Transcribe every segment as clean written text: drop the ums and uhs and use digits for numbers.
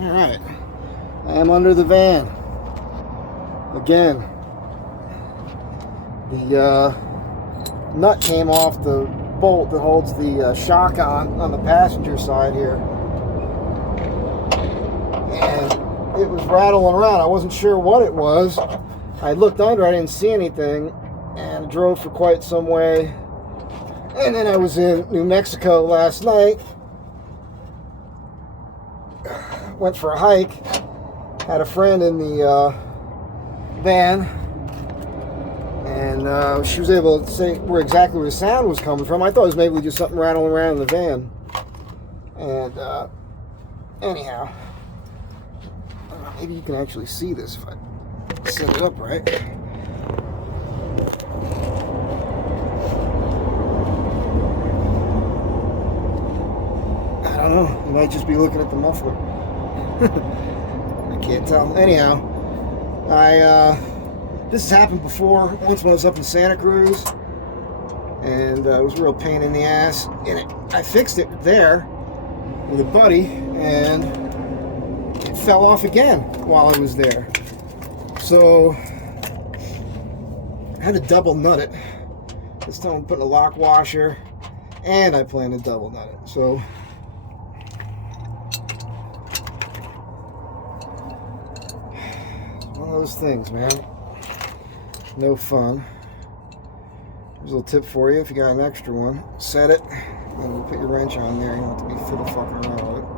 Alright, I am under the van. Again, the nut came off the bolt that holds the shock on the passenger side here. And it was rattling around. I wasn't sure what it was. I looked under, I didn't see anything, and drove for quite some way. And then I was in New Mexico last night. Went for a hike. Had a friend in the van. And she was able to say exactly where the sound was coming from. I thought it was maybe just something rattling around in the van. And anyhow, maybe you can actually see this if I set it up right. I don't know. You might just be looking at the muffler. I can't tell. Anyhow, this has happened before. Once when I was up in Santa Cruz, and it was a real pain in the ass. And I fixed it there with a buddy, and it fell off again while I was there. So I had to double nut it. This time I'm putting a lock washer, and I plan to double nut it. So one of those things, man. No fun. Here's a little tip for you if you got an extra one. Set it, and you put your wrench on there. You don't have to be fiddle fucking around with it.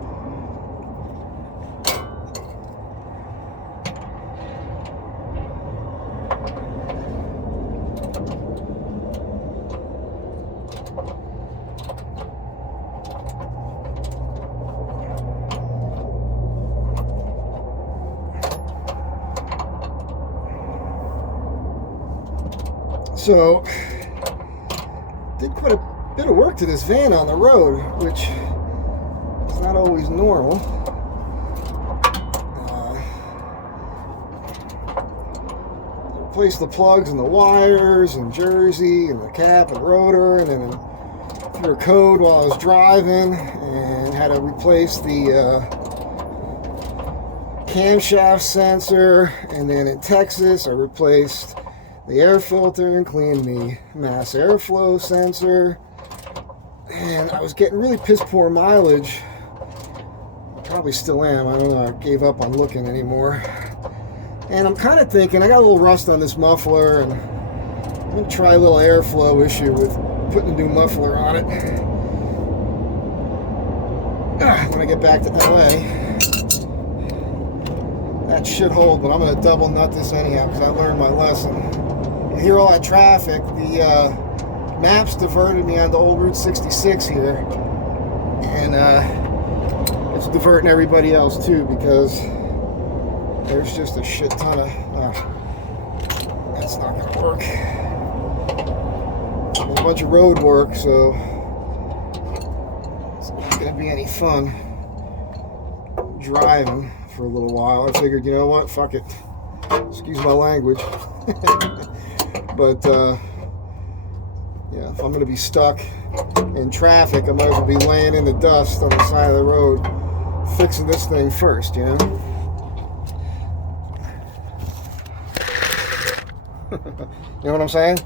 So, did quite a bit of work to this van on the road, which is not always normal. Replaced the plugs and the wires and jersey and the cap and rotor, and then threw a code while I was driving, and had to replace the camshaft sensor. And then in Texas, I replaced the air filter and cleaned the mass airflow sensor. And I was getting really piss poor mileage. Probably still am. I don't know. I gave up on looking anymore. And I'm kind of thinking, I got a little rust on this muffler, and I'm going to try a little airflow issue with putting a new muffler on it. When I get back to LA, that should hold, but I'm going to double nut this anyhow because I learned my lesson. You hear all that traffic. The maps diverted me onto old Route 66 here, and it's diverting everybody else too, because there's just a shit ton of that's not gonna work. There's a bunch of road work, so it's not gonna be any fun driving for a little while. I figured, you know what, fuck it, excuse my language. But yeah, if I'm going to be stuck in traffic, I might as well be laying in the dust on the side of the road, fixing this thing first, you know? You know what I'm saying?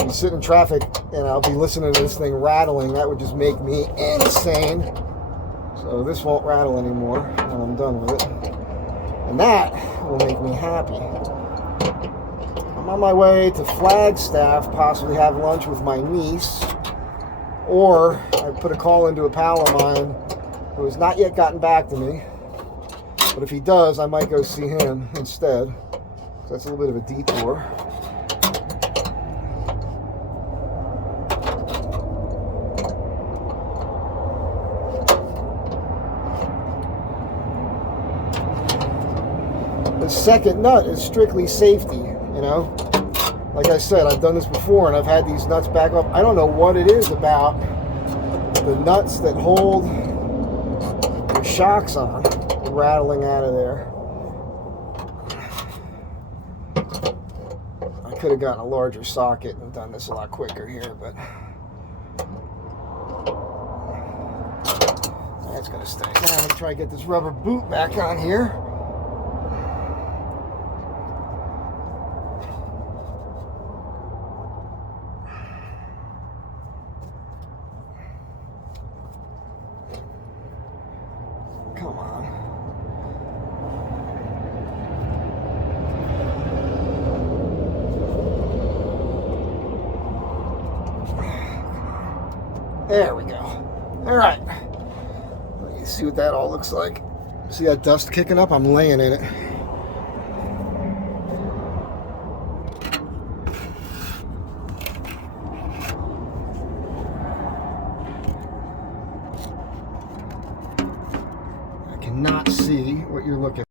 I'll be sitting in traffic and I'll be listening to this thing rattling. That would just make me insane. So this won't rattle anymore when I'm done with it. And that will make me happy. I'm on my way to Flagstaff, possibly have lunch with my niece, or I put a call into a pal of mine who has not yet gotten back to me, but if he does, I might go see him instead. So that's a little bit of a detour. The second nut is strictly safety, you know. Like I said, I've done this before, and I've had these nuts back up. I don't know what it is about the nuts that hold the shocks on, rattling out of there. I could have gotten a larger socket and done this a lot quicker here, but That's gonna stay. Now I'm gonna try to get this rubber boot back on here. Come on. There we go. All right. Let me see what that all looks like. See that dust kicking up? I'm laying in it. I cannot see what you're looking at.